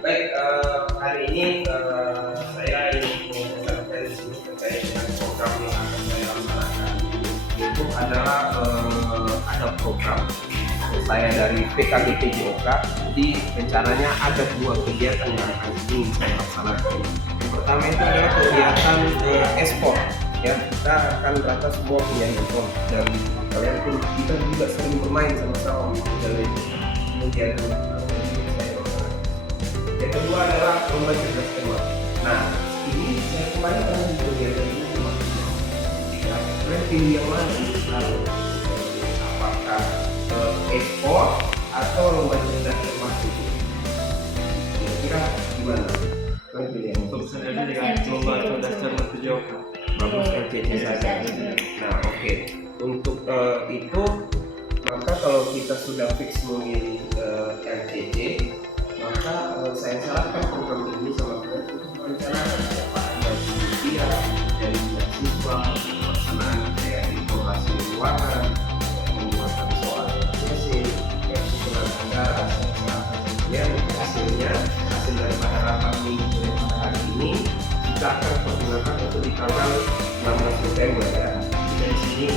Baik, hari ini saya ingin mengucapkan di sini terkait dengan program yang akan saya laksanakan. Itu adalah ada program saya dari PKGTJOK. Jadi rencananya ada dua kegiatan yang akan ingin saya laksanakan. Yang pertama itu adalah kegiatan ekspor. Ya, kita akan rata semua punya handphone dan kalian pun kita juga sering bermain sama-sama dari kegiatan yang kedua adalah lomba cerdas cermat. Nah, ini saya kembali pada kegiatan ini ya, kalian pilih yang mana? Lalu, apakah ekspor atau lomba cerdas cermat itu? Kira-kira gimana? Kalian pilih yang Untuk saya dengan lomba cerdas cermat sejauh bagus LCC saja. Nah, oke. Untuk itu maka kalau kita sudah fix memilih LCC, maka saya sarankan program ini sama kalian untuk merencanakan siapa ada media dari siswa pelaksanaan kayak informasi keuangan, pembuatan soal tesis, susunan anggaran, kemudian hasilnya hasil daripada rapat minggu daripada hari ini kita akan pergunakan untuk di tanggal 16 September ya. Dari sini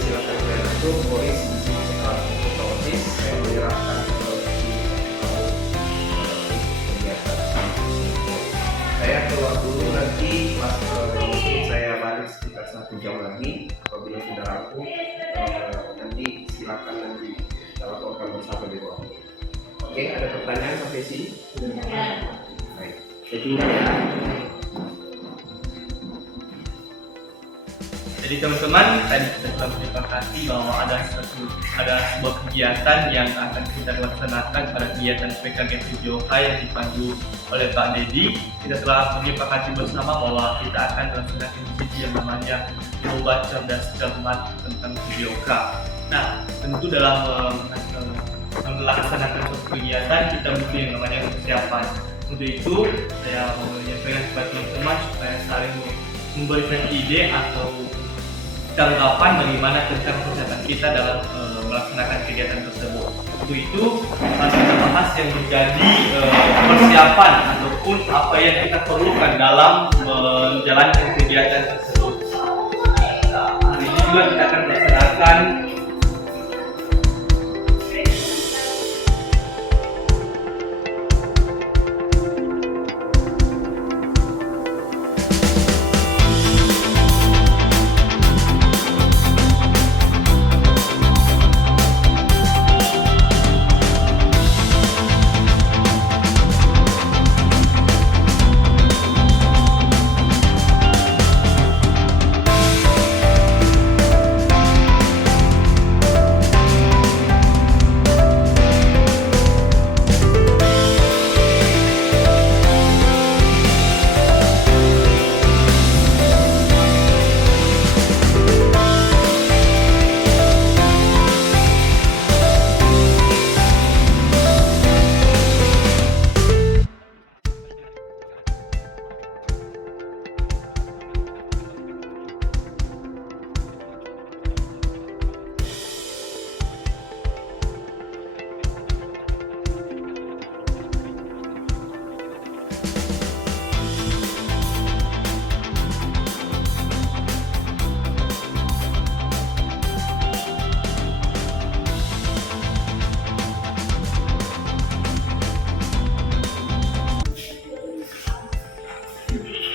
silakan kalian itu tulis di sini setelah otomatis saya menyerahkan ke kegiatan. Saya keluar dulu nanti pas mungkin saya balik sekitar 1 jam lagi apabila sudah rampung. Nanti silakan nanti kita laporkan bersama di bawah. Oke, ada pertanyaan sampai sini? Baik, saya tinggal ya. Jadi teman-teman, tadi kita telah menyepakati bahwa ada sebuah kegiatan yang akan kita laksanakan pada kegiatan PKGTJOK yang dipandu oleh Pak Dedi. Kita telah menyepakati bersama bahwa kita akan melaksanakan sesi yang namanya lomba cerdas cermat tentang JOK. Nah, tentu dalam melaksanakan suatu kegiatan kita butuh yang namanya persiapan. Untuk itu, saya mau menyampaikan kepada teman-teman supaya saling memberikan ide atau tanggapan bagaimana tentang persiapan kita dalam melaksanakan kegiatan tersebut. Untuk itu kita bahas yang menjadi persiapan ataupun apa yang kita perlukan dalam menjalankan kegiatan tersebut. Nah, hari ini juga kita akan melaksanakan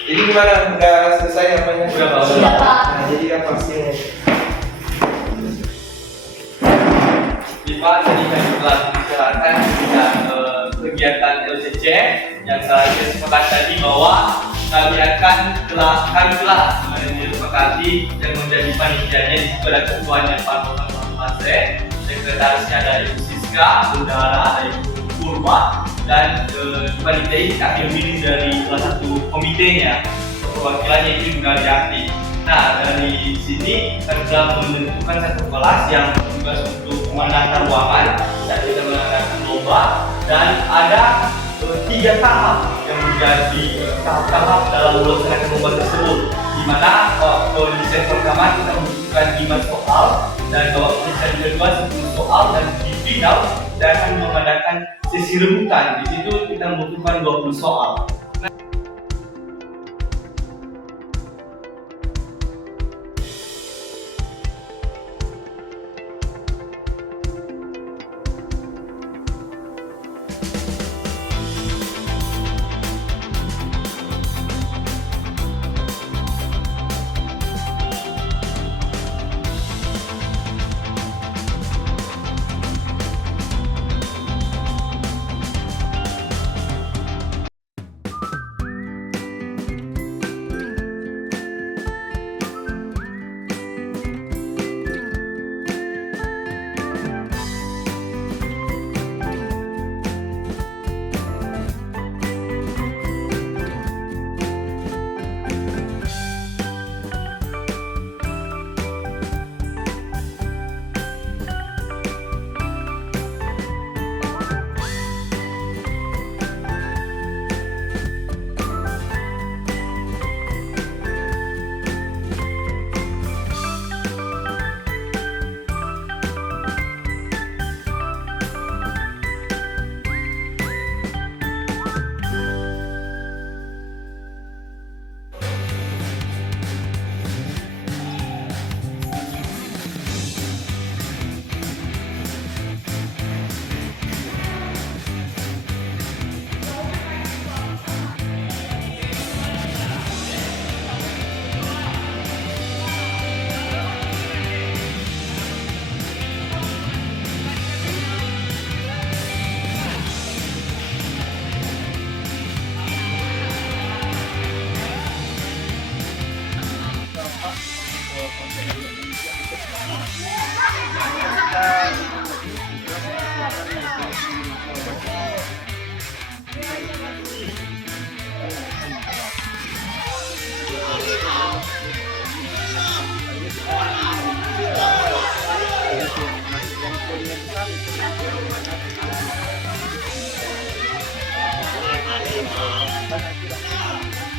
Jadi gimana? Udah selesai apanya? Udah, Pak. Sudah, Pak. Nah, jadi apa hasilnya? Pak, tadi kami telah membicarakan tentang kegiatan LCC yang saya sepakati tadi bahwa kami telah disepakati dan menjadi panitianya di situ ada ketuanya Pak Muhammad Masre, sekretarisnya ada Ibu Siska, Bendara, ada Ibu Purma, dan panitia ini kami memilih dari salah satu komitenya, perwakilannya itu Ibu Nariati. Nah, dari sini kami telah menentukan satu kelas yang tugas untuk menata ruangan dan kita mengadakan lomba, dan ada 3 tahap yang menjadi tahap-tahap dalam melaksanakan lomba tersebut, di mana di sesi pertama kita membutuhkan 5 soal, dan kalau sesi kedua 10 soal, dan di final kita akan mengadakan sesi rebutan. Di situ kita membutuhkan 20 soal.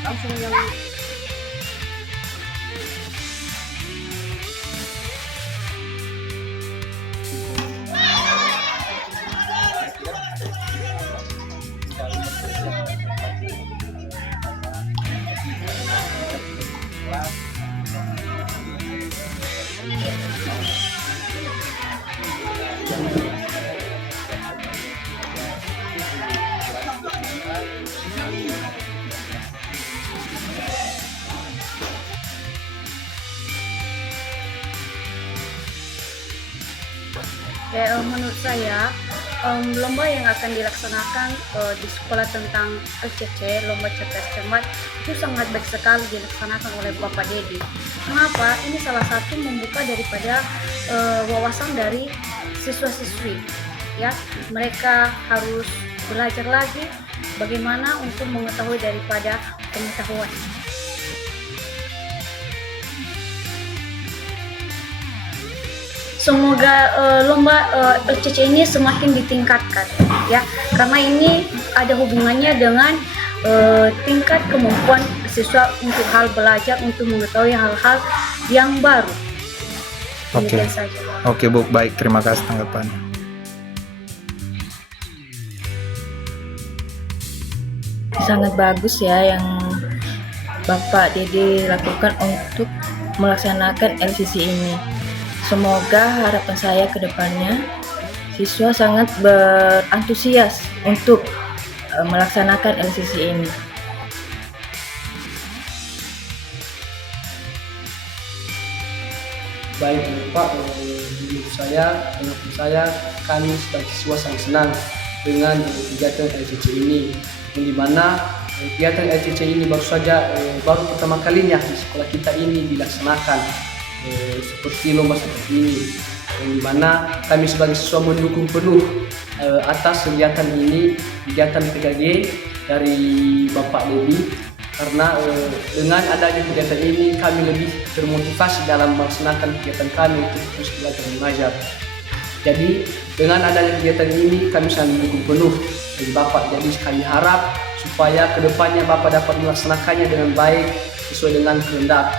Langsung yang menurut saya lomba yang akan dilaksanakan di sekolah tentang LCC, lomba cerdas cermat, itu sangat baik sekali dilaksanakan oleh Bapak Dedi. Kenapa? Ini salah satu membuka daripada wawasan dari siswa-siswi. Ya, mereka harus belajar lagi bagaimana untuk mengetahui daripada pengetahuan. Semoga lomba LCC ini semakin ditingkatkan, ya, karena ini ada hubungannya dengan tingkat kemampuan siswa untuk hal belajar, untuk mengetahui hal-hal yang baru. Oke. Oke Bu, baik, terima kasih tanggapannya. Sangat bagus ya yang Bapak Dede lakukan untuk melaksanakan LCC ini. Semoga harapan saya ke depannya siswa sangat berantusias untuk melaksanakan LCC ini. Baik Pak, menurut saya kami sebagai siswa sangat senang dengan kegiatan LCC ini, di mana kegiatan LCC ini baru pertama kalinya di sekolah kita ini dilaksanakan seperti lomba seperti ini, di mana kami sebagai siswa mendukung penuh atas kegiatan ini, kegiatan PKG dari Bapak Dedi, karena dengan adanya kegiatan ini kami lebih termotivasi dalam melaksanakan kegiatan kami untuk terus belajar mengajar. Jadi dengan adanya kegiatan ini kami sangat mendukung penuh dari Bapak. Jadi kami harap supaya kedepannya Bapak dapat melaksanakannya dengan baik sesuai dengan kehendak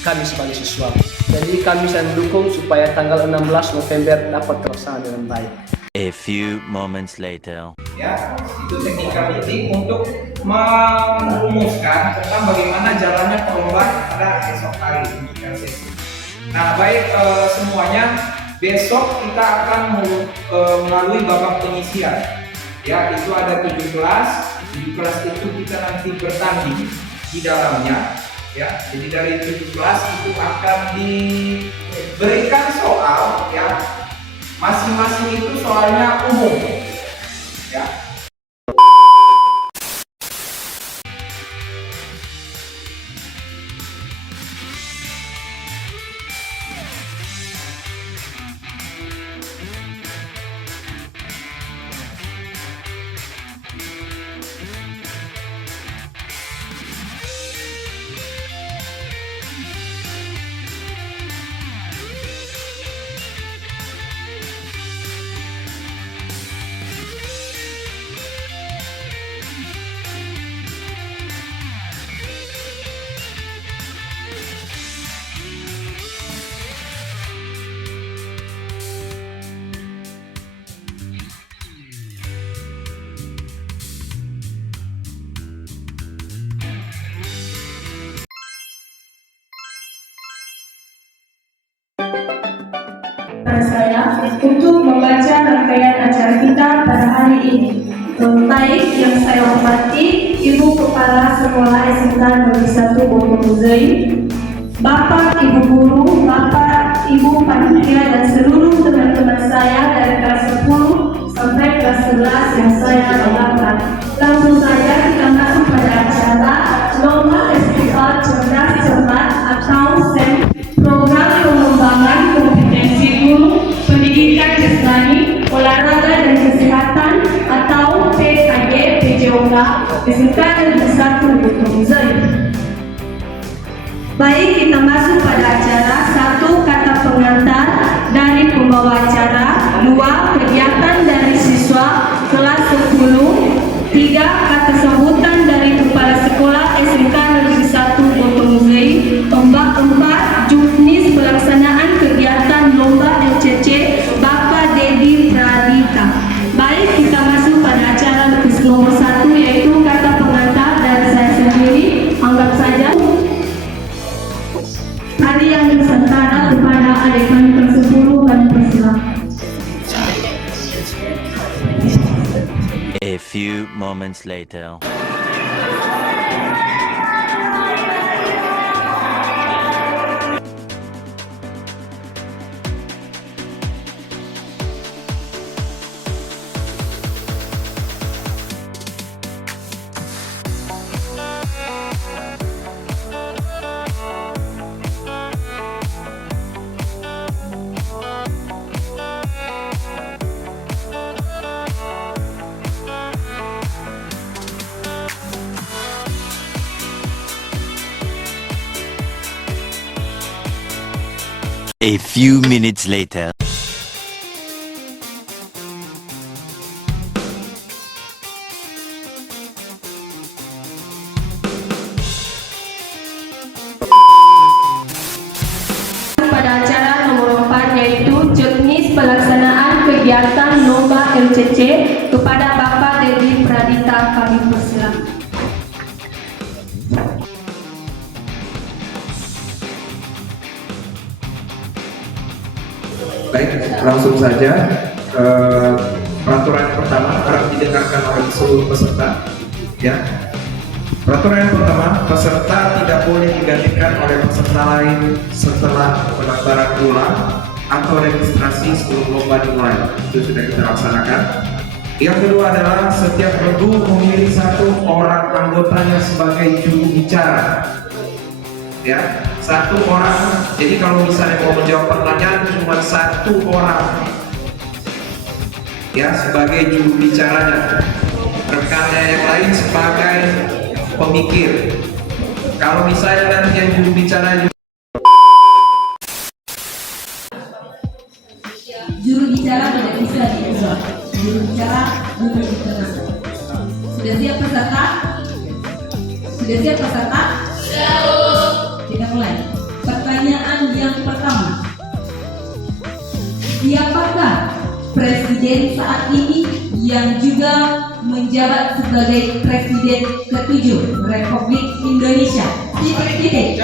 kami sebagai siswa. Jadi kami sangat mendukung supaya tanggal 16 November dapat terlaksana dengan baik. A few moments later. Ya, itu technical meeting untuk merumuskan tentang bagaimana jalannya perlombaan pada esok hari. Nah, baik semuanya, besok kita akan melalui babak penyisian. Ya, itu ada 7 kelas. Di kelas itu kita nanti bertanding di dalamnya. Ya, jadi dari 7 kelas itu akan diberikan soal, ya. Masing-masing itu soalnya umum. Ya. Saya untuk membaca rangkaian acara kita pada hari ini. Baik yang saya hormati Ibu Kepala Sekolah SMK Negeri 1 Botomuzei, Bapak Ibu Guru, Bapak Ibu Panitia dan seluruh teman-teman saya dari kelas 10 sampai kelas 11 yang saya banggakan. Langsung saja kita masuk pada acara Lomba Festival Cerdas Cermat atau SEM, program pengembangan kompetensi guru, pendidikan jasmani, olahraga dan kesehatan atau PKG PJOK SMK Negeri 1 Botomuzei. Baik, kita masuk pada acara. 1. Kata pengantar dari pembawa acara. 2. Kegiatan dari siswa kelas 10. 3. Kata sambutan dari Kepala Sekolah SMK Negeri 1 Botomuzei. 4. Juknis pelaksanaan kegiatan Lomba LCC Bapak Dedi Pradita. Baik, kita masuk pada acara nomor 1, yaitu kata pengantar dari saya sendiri. Anggap saja hari yang Nusantara kepada adik kami kelas 10 kami persilakan. A few moments later. A few minutes later. Pada acara nomor 4, yaitu juknis pelaksanaan kegiatan Lomba LCC kepada Bapak Dedi Pradita, kami persilakan. Baik, langsung saja peraturan pertama harap didengarkan oleh seluruh peserta. Ya, Peraturan yang pertama, peserta tidak boleh digantikan oleh peserta lain setelah pendaftaran ulang atau registrasi sebelum lomba dimulai. Itu sudah kita laksanakan. Yang kedua adalah setiap regu memilih satu orang anggotanya sebagai juru bicara. Ya, satu orang. Jadi kalau misalnya mau menjawab pertanyaan cuma satu orang, ya, sebagai juru bicaranya. Rekannya yang lain sebagai pemikir. Kalau misalnya nanti yang juru bicara Juru bicara tidak bisa diubah. Juru bicara duduk di tengah. Sudah siap peserta? Sudah siap peserta? Kita mulai. Pertanyaan yang pertama. Siapakah presiden saat ini yang juga menjabat sebagai presiden ke-7 Republik Indonesia? Titik.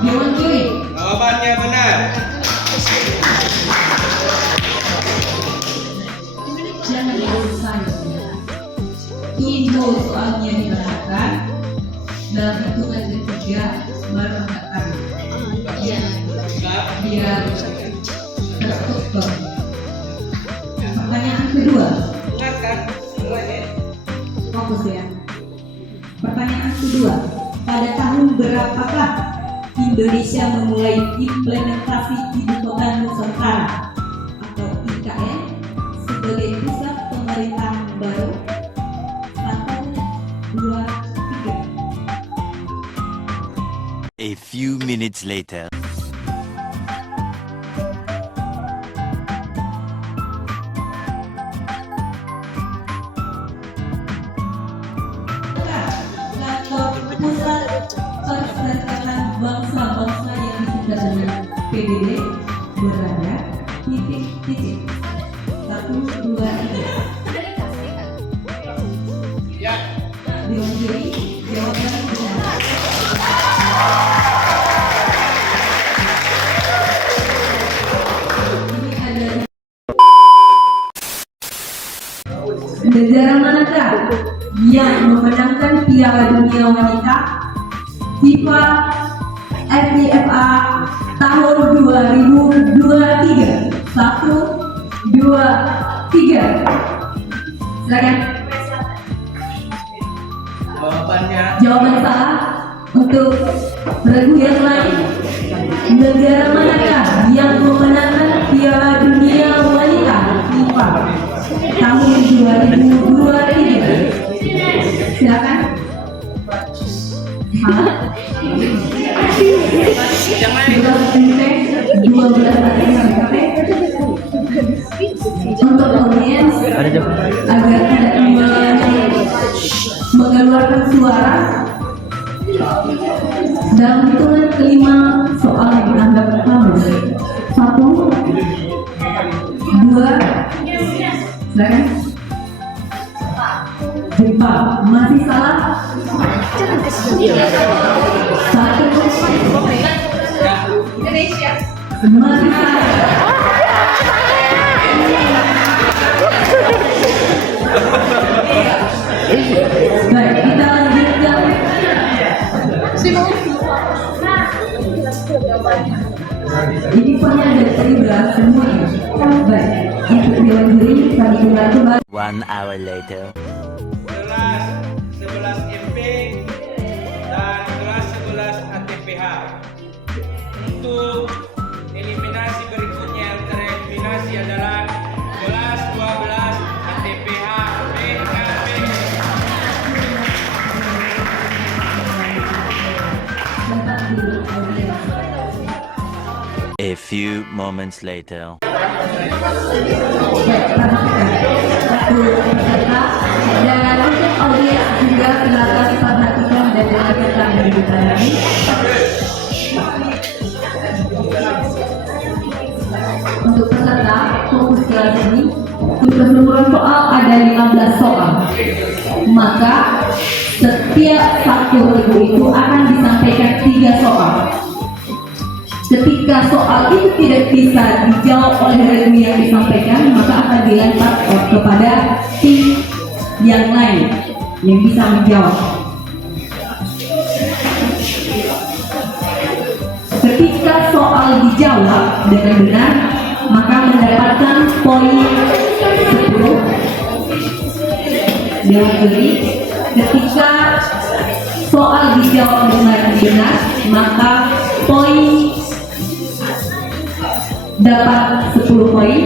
Dewan Juri. Jawabannya benar. Jangan diurusan. Info soalnya dibacakan dalam hitungan ketiga baru angkat tangan. Biar terstruktur. Pertanyaan kedua. Fokus ya. Pertanyaan kedua. Pada tahun berapakah Indonesia memulai implementasi Ibu Kota Nusantara atau IKN sebagai pusat pemerintahan baru? 1, 2, 3. A few minutes later. Kantor pusat perserikatan bangsa-bangsa yang disingkat dengan PBB berada titik. 1, 2, 3. Dewan Juri, jawaban benar. Ini ada negara manakah yang memenangkan Piala Dunia Wanita FIFA FIFA tahun 2023? 1, 2, 3. Silakan. Jawaban salah. Untuk regu yang lain, negara manakah yang memenangkan Piala Dunia Wanita FIFA tahun 2023? Silakan. Untuk audiens agar tidak mengeluarkan suara dalam hitungan kelima soal yang dianggap halus. 1, 2, silakan. Jepang masih salah. 1, Indonesia masih salah. Baik, kita lanjutkan. Ini punya ada cerita semuanya. Baik, untuk Dewan Juri kami kembali. 1 hour later. Kelas 11 MP dan kelas 11 ATPH. Untuk eliminasi berikutnya yang tereliminasi adalah kelas 12 ATPH PKB. A few moments later. Dan untuk audiens juga silakan perhatikan dan dengarkan pendidikan ini. Untuk peserta fokus kelas ini, untuk keseluruhan soal ada 15 soal. Maka setiap satu regu itu akan disampaikan 3 soal. Ketika soal itu tidak bisa dijawab oleh regu yang disampaikan, maka akan dilempar kepada tim yang lain yang bisa menjawab. Ketika soal dijawab dengan benar, maka mendapatkan poin 10. Dewan juri, ketika soal dijawab dengan benar, maka poin dapat 10 poin.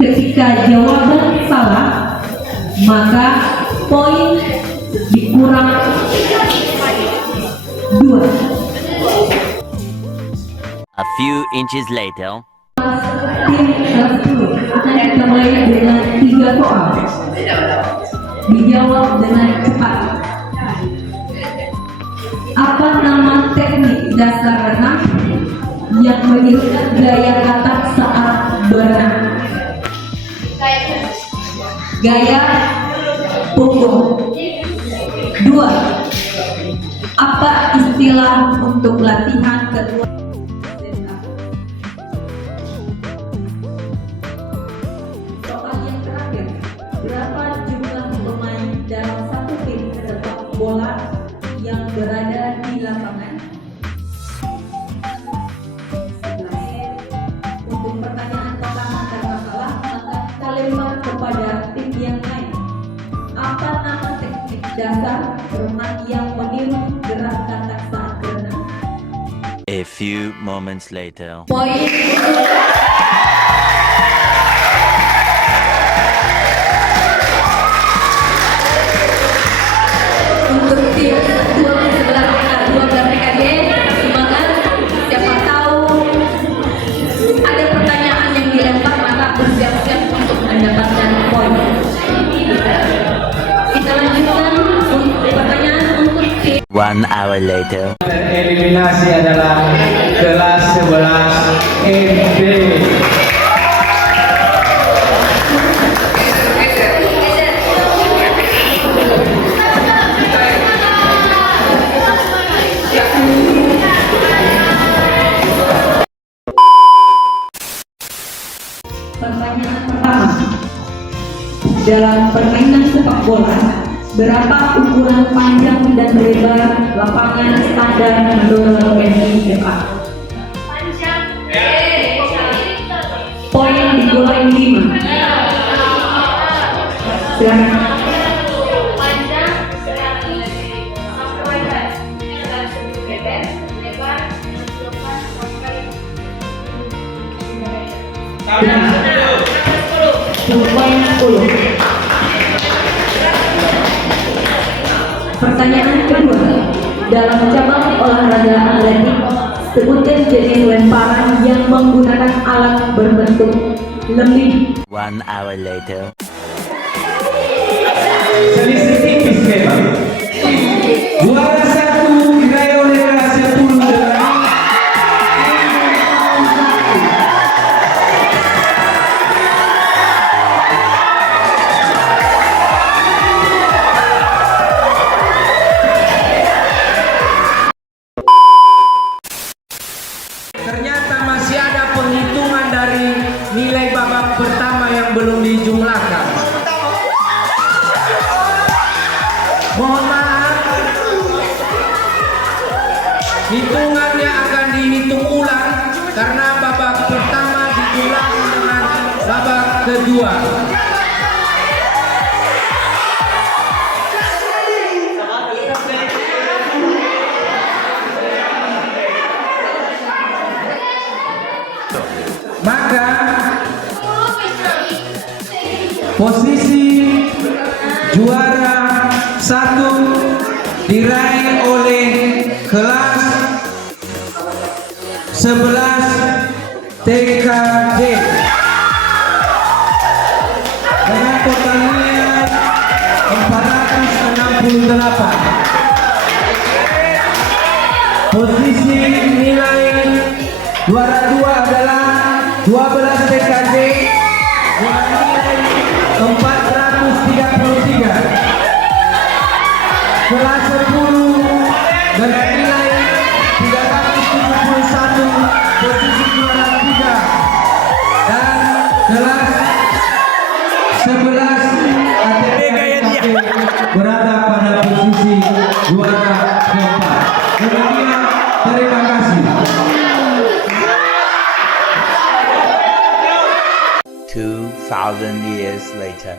Ketika jawaban salah, maka poin dikurang 2. A few inches later. Tim kelas 10 akan kita mulai dengan 3 soal. Dijawab dengan cepat. Apa nama teknik dasar renang yang menirukan gaya katak saat berenang? Gaya punggung. 2. Apa istilah untuk latihan kedua? Soal yang terakhir, berapa jumlah pemain dalam satu tim sepak bola yang berada di lapangan? 11. Untuk pertanyaan pertama dan masalah, maka kita lempar kepada tim yang lain. Apa nama teknik dasar renang yang meniru gerak katak saat berenang? A few moments later. Poin untuk tim 12 PKD, semangat. Siapa tahu ada pertanyaan yang dilempar, maka bersiap-siap untuk mendapatkan poin. Kita lanjutkan untuk pertanyaan untuk tim. 1 hour later. Tereliminasi adalah kelas 11 MP. Pertanyaan pertama, dalam permainan sepak bola, berapa ukuran panjang dan lebar lapangan standar menurut FIFA? Poin digolong 5. Silakan. Poin 10. Pertanyaan kedua, dalam cabang olahraga atletik, sebutkan jenis lemparan yang menggunakan alat berbentuk lembing. 1 hour later. Selisih tipis memang. Juara 1 diraih oleh kelas 10 dengan ternyata masih ada penghitungan dari nilai babak pertama yang belum dijumlahkan. Mohon maaf, hitungannya akan dihitung ulang karena babak pertama dijumlahkan dengan babak kedua. Maka posisi juara 1 diraih oleh kelas 11 TKJ dengan total nilai 468. Posisi nilai juara 2 adalah 12 TKJ dengan nilai 433. Kelas 10 dengan nilai 371 2,000 years later.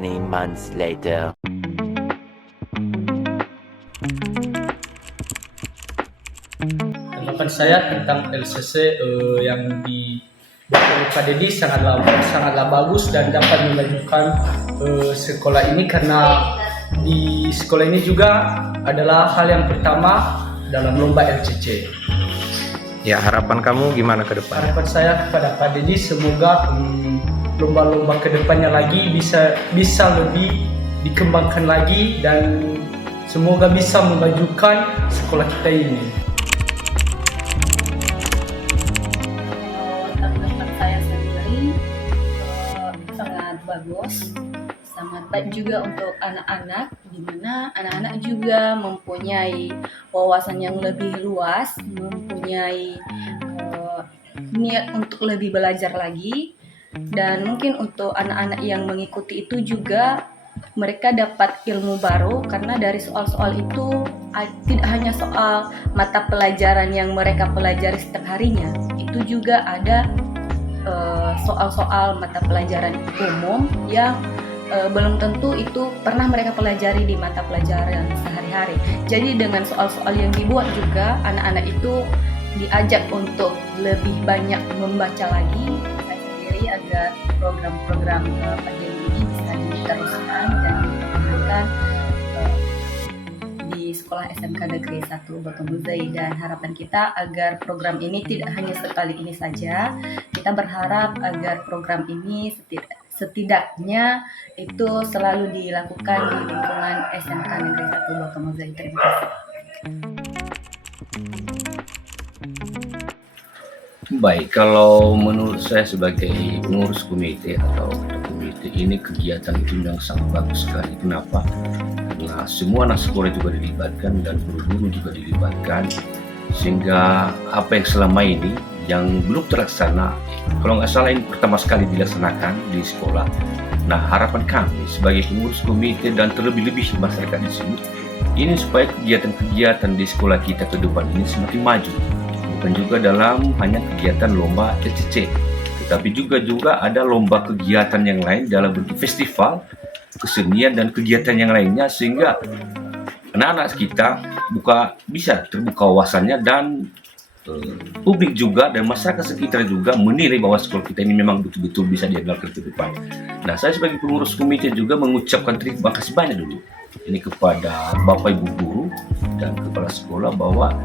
Many months later. Tanggapan saya tentang LCC yang dibuat oleh Pak Dedi sangatlah bagus dan dapat memajukan sekolah ini, karena di sekolah ini juga adalah hal yang pertama dalam lomba LCC. Ya, harapan kamu gimana ke depan? Harapan saya kepada Pak Dedi semoga lomba-lomba kedepannya lagi bisa lebih dikembangkan lagi dan semoga bisa memajukan sekolah kita ini. Tanggapan saya sendiri sangat bagus, sangat baik juga untuk anak-anak, di mana anak-anak juga mempunyai wawasan yang lebih luas, mempunyai niat untuk lebih belajar lagi. Dan mungkin untuk anak-anak yang mengikuti itu juga mereka dapat ilmu baru, karena dari soal-soal itu tidak hanya soal mata pelajaran yang mereka pelajari setiap harinya, itu juga ada soal-soal mata pelajaran umum yang belum tentu itu pernah mereka pelajari di mata pelajaran sehari-hari. Jadi dengan soal-soal yang dibuat juga anak-anak itu diajak untuk lebih banyak membaca lagi agar program-program Pak Dedi ini bisa diteruskan dan dikembangkan di Sekolah SMK Negeri 1 Bakamuzai. Dan harapan kita agar program ini tidak hanya sekali ini saja, kita berharap agar program ini setidaknya itu selalu dilakukan di lingkungan SMK Negeri 1 Bakamuzai. Terima kasih. Baik, kalau menurut saya sebagai pengurus komite atau komite ini, kegiatan itu yang sangat bagus sekali. Kenapa? Karena semua anak sekolah juga dilibatkan dan guru-guru juga dilibatkan, sehingga apa yang selama ini yang belum terlaksana, kalau nggak salah ini pertama sekali dilaksanakan di sekolah. Nah, harapan kami sebagai pengurus komite dan terlebih-lebih masyarakat di sini, ini supaya kegiatan-kegiatan di sekolah kita ke depan ini semakin maju. Bukan juga dalam hanya kegiatan lomba LCC, tetapi juga ada lomba kegiatan yang lain dalam bentuk festival, kesenian dan kegiatan yang lainnya, sehingga anak-anak kita bisa terbuka wawasannya dan publik juga dan masyarakat sekitar juga menilai bahwa sekolah kita ini memang betul-betul bisa diandalkan ke depan. Nah, saya sebagai pengurus komite juga mengucapkan terima kasih banyak dulu ini kepada Bapak Ibu guru dan kepala sekolah, bahwa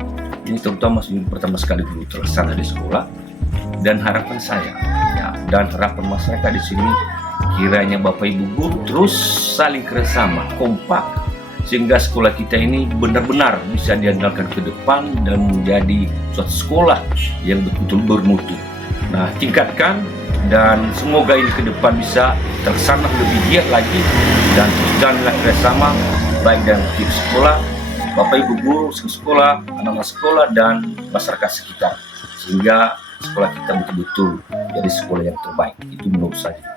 ini terutama pertama sekali dulu terlaksana di sekolah, dan harapan saya dan harapan masyarakat di sini kiranya Bapak Ibu guru terus saling kerjasama, kompak, sehingga sekolah kita ini benar-benar bisa diandalkan ke depan dan menjadi suatu sekolah yang betul-betul bermutu. Nah, tingkatkan dan semoga ini ke depan bisa terlaksana lebih giat lagi, dan terus jalanlah kerjasama baik dengan pihak sekolah, Bapak Ibu guru sekolah, anak-anak sekolah dan masyarakat sekitar, sehingga sekolah kita betul-betul jadi sekolah yang terbaik. Itu menurut saya.